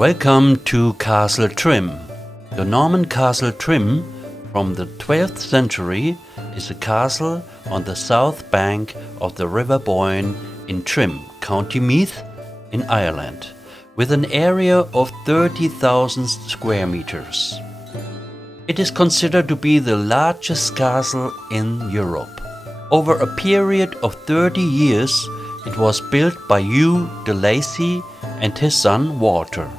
Welcome to Castle Trim. The Norman Castle Trim from the 12th century is a castle on the south bank of the River Boyne in Trim, County Meath in Ireland, with an area of 30,000 square meters. It is considered to be the largest castle in Europe. Over a period of 30 years, it was built by Hugh de Lacy and his son Walter.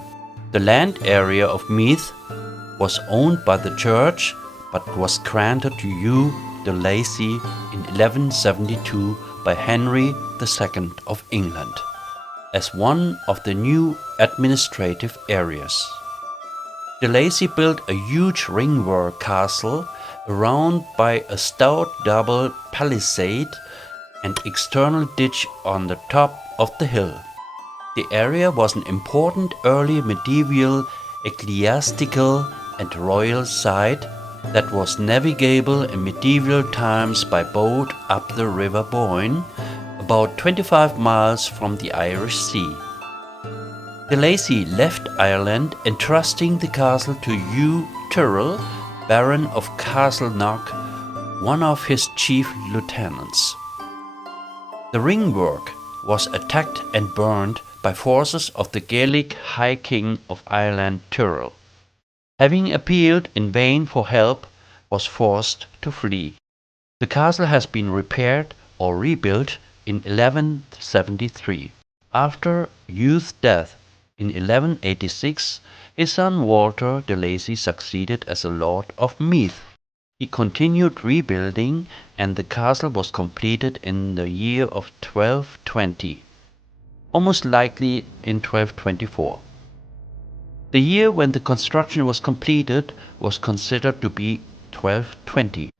The land area of Meath was owned by the church but was granted to Hugh de Lacy in 1172 by Henry II of England as one of the new administrative areas. De Lacy built a huge ringwork castle around by a stout double palisade and external ditch on the top of the hill. The area was an important early medieval ecclesiastical and royal site that was navigable in medieval times by boat up the River Boyne, about 25 miles from the Irish Sea. De Lacy left Ireland, entrusting the castle to Hugh Tyrrell, Baron of Castleknock, one of his chief lieutenants. The ringwork was attacked and burned by forces of the Gaelic High King of Ireland Tyrrell. Having appealed in vain for help, was forced to flee. The castle has been repaired or rebuilt in 1173. After Hugh's death in 1186, his son Walter de Lacy succeeded as a Lord of Meath. He continued rebuilding, and the castle was completed in the year of 1220, almost likely in 1224. The year when the construction was completed was considered to be 1220,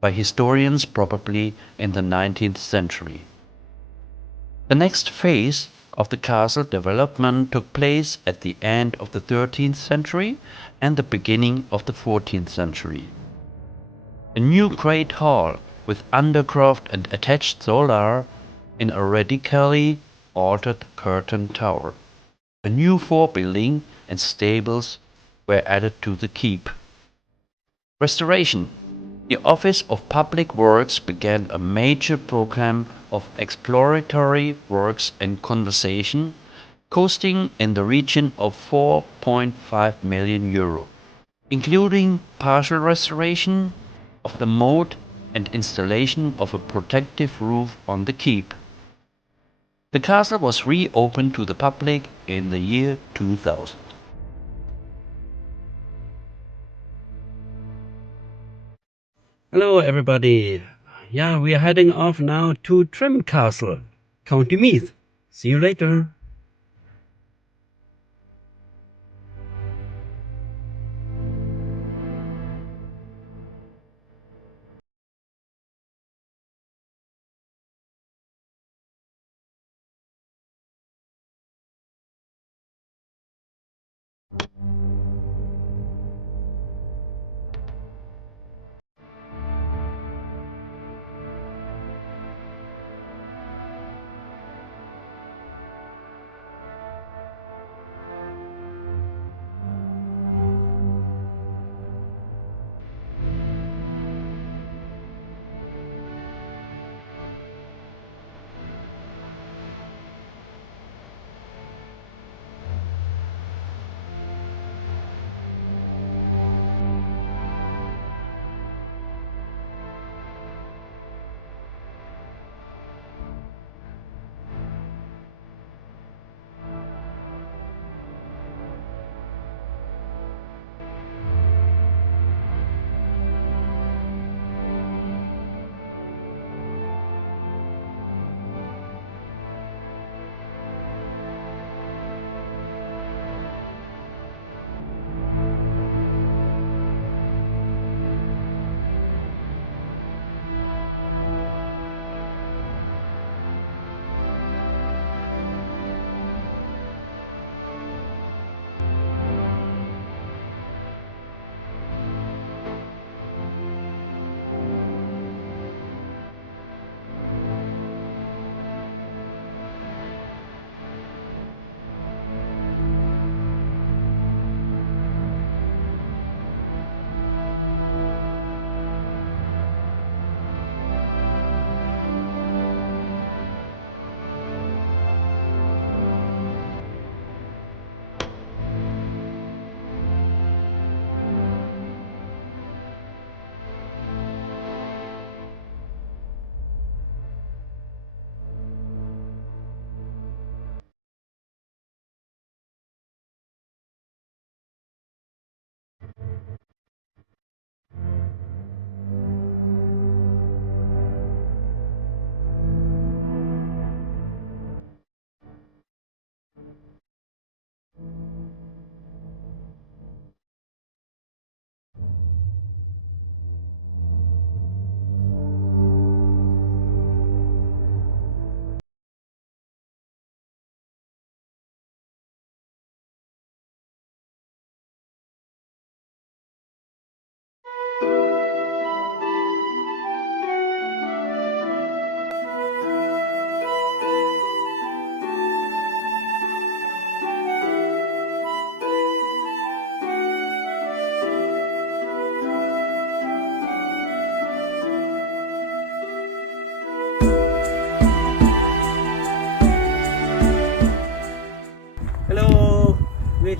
by historians probably in the 19th century. The next phase of the castle development took place at the end of the 13th century and the beginning of the 14th century. A new great hall with undercroft and attached solar in a radically altered curtain tower. A new forebuilding and stables were added to the keep. Restoration. The Office of Public Works began a major program of exploratory works and conservation, costing in the region of €4.5 million, including partial restoration of the moat and installation of a protective roof on the keep. The castle was reopened to the public in the year 2000. Hello everybody. Yeah, we are heading off now to Trim Castle, County Meath. See you later.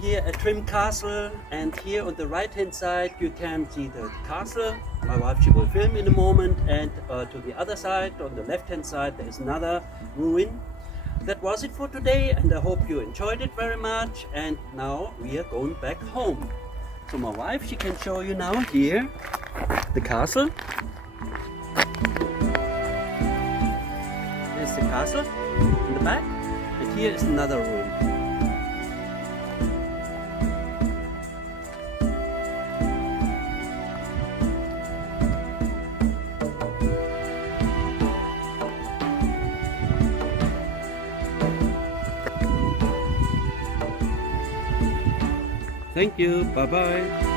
here at Trim Castle, and here on the right hand side you can see the castle. My wife, she will film in a moment, and to the other side, on the left hand side, there is another ruin. That was it for today, and I hope you enjoyed it very much. And now we are going back home. So my wife, she can show you now here the castle. There's the castle in the back, and here is another room. Thank you. Bye-bye.